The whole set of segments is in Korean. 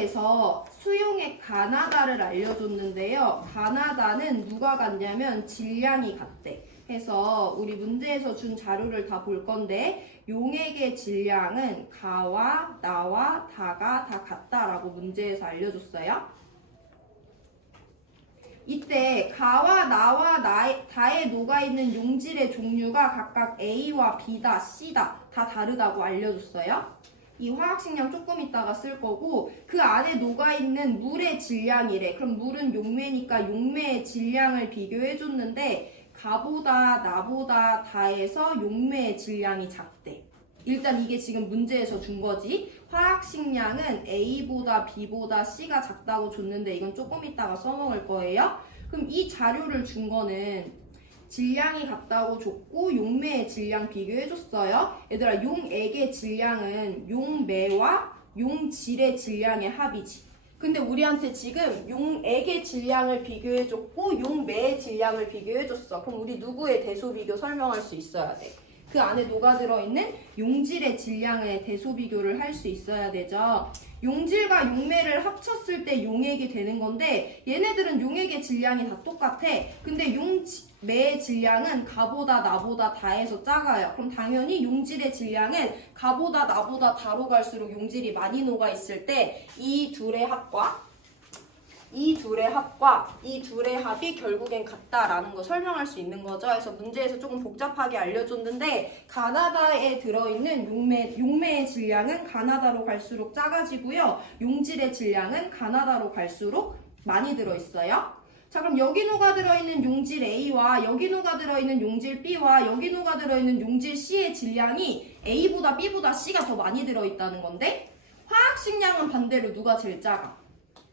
문제에서 수용액 가나다를 알려줬는데요. 가나다는 누가 같냐면 질량이 같대. 해서 우리 문제에서 준 자료를 다 볼 건데 용액의 질량은 가와 나와 다가 다 같다라고 문제에서 알려줬어요. 이때 가와 나와 다에 녹아있는 용질의 종류가 각각 A와 B다, C다 다 다르다고 알려줬어요. 이 화학식량 조금 있다가 쓸 거고 그 안에 녹아있는 물의 질량이래. 그럼 물은 용매니까 용매의 질량을 비교해줬는데 가보다 나보다 다에서 용매의 질량이 작대. 일단 이게 지금 문제에서 준 거지. 화학식량은 A보다 B보다 C가 작다고 줬는데 이건 조금 있다가 써먹을 거예요. 그럼 이 자료를 준 거는 질량이 같다고 줬고 용매의 질량 비교해줬어요. 얘들아 용액의 질량은 용매와 용질의 질량의 합이지. 근데 우리한테 지금 용액의 질량을 비교해줬고 용매의 질량을 비교해줬어. 그럼 우리 누구의 대소 비교 설명할 수 있어야 돼. 그 안에 녹아들어있는 용질의 질량의 대소 비교를 할 수 있어야 되죠. 용질과 용매를 합쳤을 때 용액이 되는 건데 얘네들은 용액의 질량이 다 똑같아. 근데 용매의 질량은 가보다 나보다 다에서 작아요. 그럼 당연히 용질의 질량은 가보다 나보다 다로 갈수록 용질이 많이 녹아있을 때 이 둘의 합과 이 둘의 합이 결국엔 같다라는 거 설명할 수 있는 거죠. 그래서 문제에서 조금 복잡하게 알려줬는데 가나다에 들어있는 용매의 질량은 가나다로 갈수록 작아지고요. 용질의 질량은 가나다로 갈수록 많이 들어있어요. 자, 그럼 여기 녹아 들어있는 용질 A와 여기 녹아 들어있는 용질 B와 여기 녹아 들어있는 용질 C의 질량이 A보다 B보다 C가 더 많이 들어있다는 건데 화학식량은 반대로 누가 제일 작아?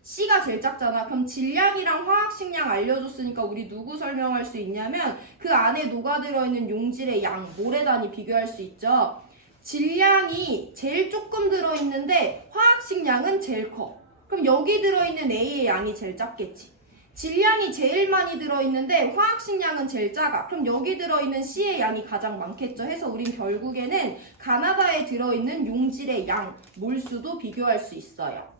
C가 제일 작잖아. 그럼 질량이랑 화학식량 알려줬으니까 우리 누구 설명할 수 있냐면 그 안에 녹아들어있는 용질의 양, 모래 단위 비교할 수 있죠. 질량이 제일 조금 들어있는데 화학식량은 제일 커. 그럼 여기 들어있는 A의 양이 제일 작겠지. 질량이 제일 많이 들어있는데 화학식량은 제일 작아. 그럼 여기 들어있는 C의 양이 가장 많겠죠. 해서 우린 결국에는 가나다에 들어있는 용질의 양, 몰수도 비교할 수 있어요.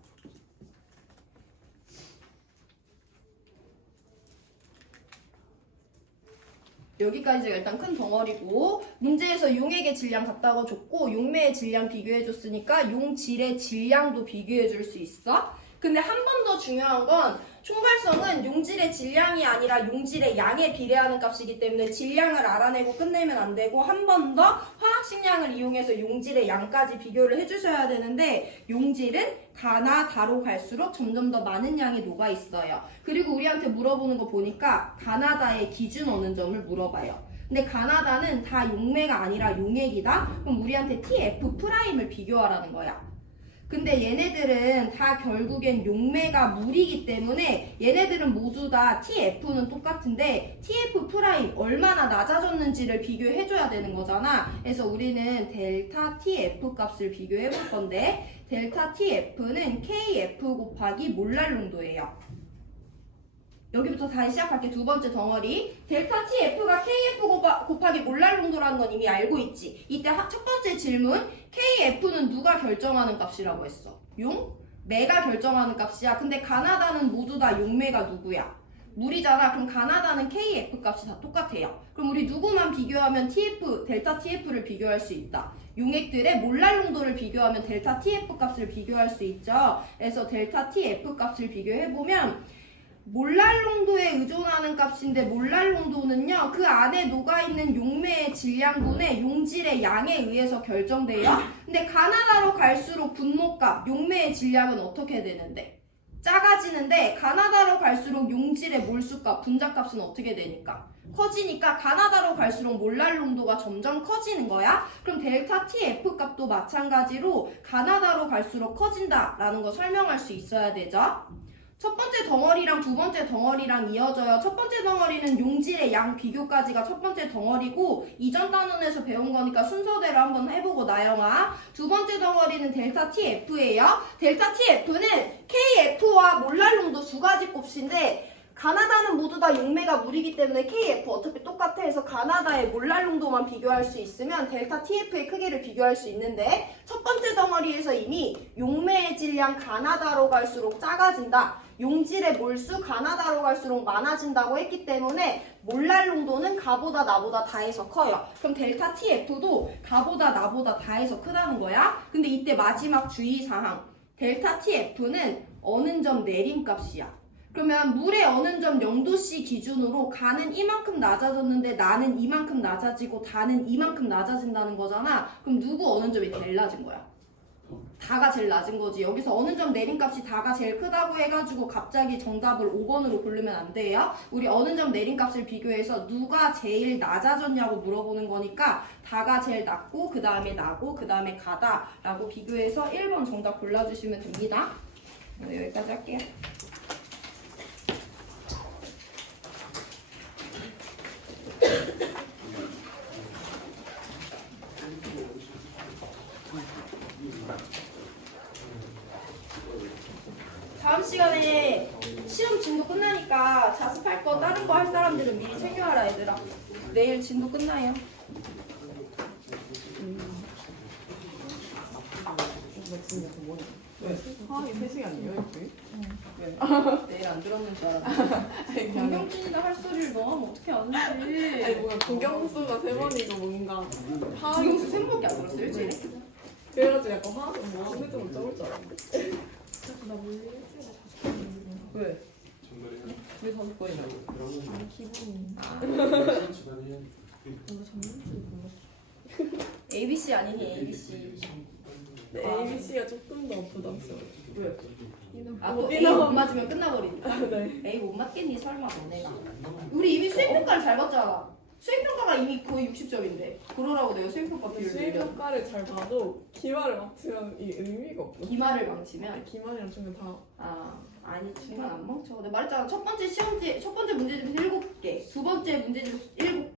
여기까지가 일단 큰 덩어리고 문제에서 용액의 질량 같다고 줬고 용매의 질량 비교해줬으니까 용질의 질량도 비교해줄 수 있어. 근데 한 번 더 중요한 건 총괄성은 용질의 질량이 아니라 용질의 양에 비례하는 값이기 때문에 질량을 알아내고 끝내면 안 되고 한 번 더 화학식량을 이용해서 용질의 양까지 비교를 해주셔야 되는데 용질은 가나 다로 갈수록 점점 더 많은 양이 녹아 있어요. 그리고 우리한테 물어보는 거 보니까 가나다의 기준 어느 점을 물어봐요. 근데 가나다는 다 용매가 아니라 용액이다? 그럼 우리한테 TF'을 비교하라는 거야. 근데 얘네들은 다 결국엔 용매가 물이기 때문에 얘네들은 모두 다 TF는 똑같은데 TF' 얼마나 낮아졌는지를 비교해줘야 되는 거잖아. 그래서 우리는 델타 TF 값을 비교해 볼 건데 델타 TF는 KF 곱하기 몰랄 농도예요. 여기부터 다시 시작할게. 두 번째 덩어리. 델타 TF가 KF 곱하기 몰랄 농도라는 건 이미 알고 있지. 이때 첫 번째 질문. KF는 누가 결정하는 값이라고 했어? 용매가 결정하는 값이야. 근데 가나다는 모두 다 용매가 누구야? 물이잖아. 그럼 가나다는 KF 값이 다 똑같아요. 그럼 우리 누구만 비교하면 델타 TF를 비교할 수 있다. 용액들의 몰랄 농도를 비교하면 델타 TF 값을 비교할 수 있죠. 그래서 델타 TF 값을 비교해보면 몰랄 농도에 의존하는 값인데 몰랄 농도는요 그 안에 녹아있는 용매의 질량분의 용질의 양에 의해서 결정돼요. 근데 가나다로 갈수록 분모값 용매의 질량은 어떻게 되는데? 작아지는데 가나다로 갈수록 용질의 몰수값 분자값은 어떻게 되니까? 커지니까 가나다로 갈수록 몰랄 농도가 점점 커지는 거야. 그럼 델타 TF 값도 마찬가지로 가나다로 갈수록 커진다라는 거 설명할 수 있어야 되죠. 첫 번째 덩어리랑 두 번째 덩어리랑 이어져요. 첫 번째 덩어리는 용질의 양 비교까지가 첫 번째 덩어리고 이전 단원에서 배운 거니까 순서대로 한번 해보고 나영아. 두 번째 덩어리는 델타 TF예요. 델타 TF는 KF와 몰랄 농도 두 가지 값인데 가나다는 모두 다 용매가 물이기 때문에 KF 어차피 똑같아 해서 가나다의 몰랄 농도만 비교할 수 있으면 델타 TF의 크기를 비교할 수 있는데 첫 번째 덩어리에서 이미 용매의 질량 가나다로 갈수록 작아진다. 용질의 몰수 가나다로 갈수록 많아진다고 했기 때문에 몰랄 농도는 가보다 나보다 다해서 커요. 그럼 델타 TF도 가보다 나보다 다해서 크다는 거야. 근데 이때 마지막 주의사항. 델타 TF는 어느 점 내림값이야. 그러면 물의 어느 점 0도씨 기준으로 가는 이만큼 낮아졌는데 나는 이만큼 낮아지고 다는 이만큼 낮아진다는 거잖아. 그럼 누구 어느 점이 제일 낮은 거야? 다가 제일 낮은 거지. 여기서 어느 점 내림값이 다가 제일 크다고 해가지고 갑자기 정답을 5번으로 고르면 안 돼요. 우리 어느 점 내림값을 비교해서 누가 제일 낮아졌냐고 물어보는 거니까 다가 제일 낮고 그 다음에 나고 그 다음에 가다 라고 비교해서 1번 정답 골라주시면 됩니다. 여기까지 할게요. 다음 시간에 시험 진도 끝나니까 자습할 거 다른 거 할 사람들은 미리 챙겨와라 얘들아. 내일 진도 끝나요. 화학이 3시간이에요, 여기? 내일 안 들었는 줄 알았는데. 공경진이다 할 소리를 너 하면 어떻게 아는지. 아니, 뭔가 국영수가 3번이고 뭔가 화학이 공경수 쌤밖에 안 들었어 일주일에? 그래가지고 약간 화학은 뭐 한글자로 적을 줄 알았는데. 나 몰래 왜? 왜 5번이냐고. 아니, 기분이. 뭔가 장난치고 몰랐어. ABC 아니니 ABC. 근데 ABC가 조금 더 부담스러워. 왜? 아, 또 A 못 맞으면 끝나버리니까. 네. A 못 맞겠니 설마 너네가. 우리 이미 수행평가를 잘 봤잖아. 수행평가가 이미 거의 60점인데 그러라고 내가 수행평가 비율을 수행 늘려. 평가를 잘 봐도 기말을 맞추면 이 의미가 없어. 기말을 망치면 기말이랑 중에 다 아니 중간 안 망쳐. 내가 말했잖아. 첫 번째 문제집 7개, 두 번째 문제집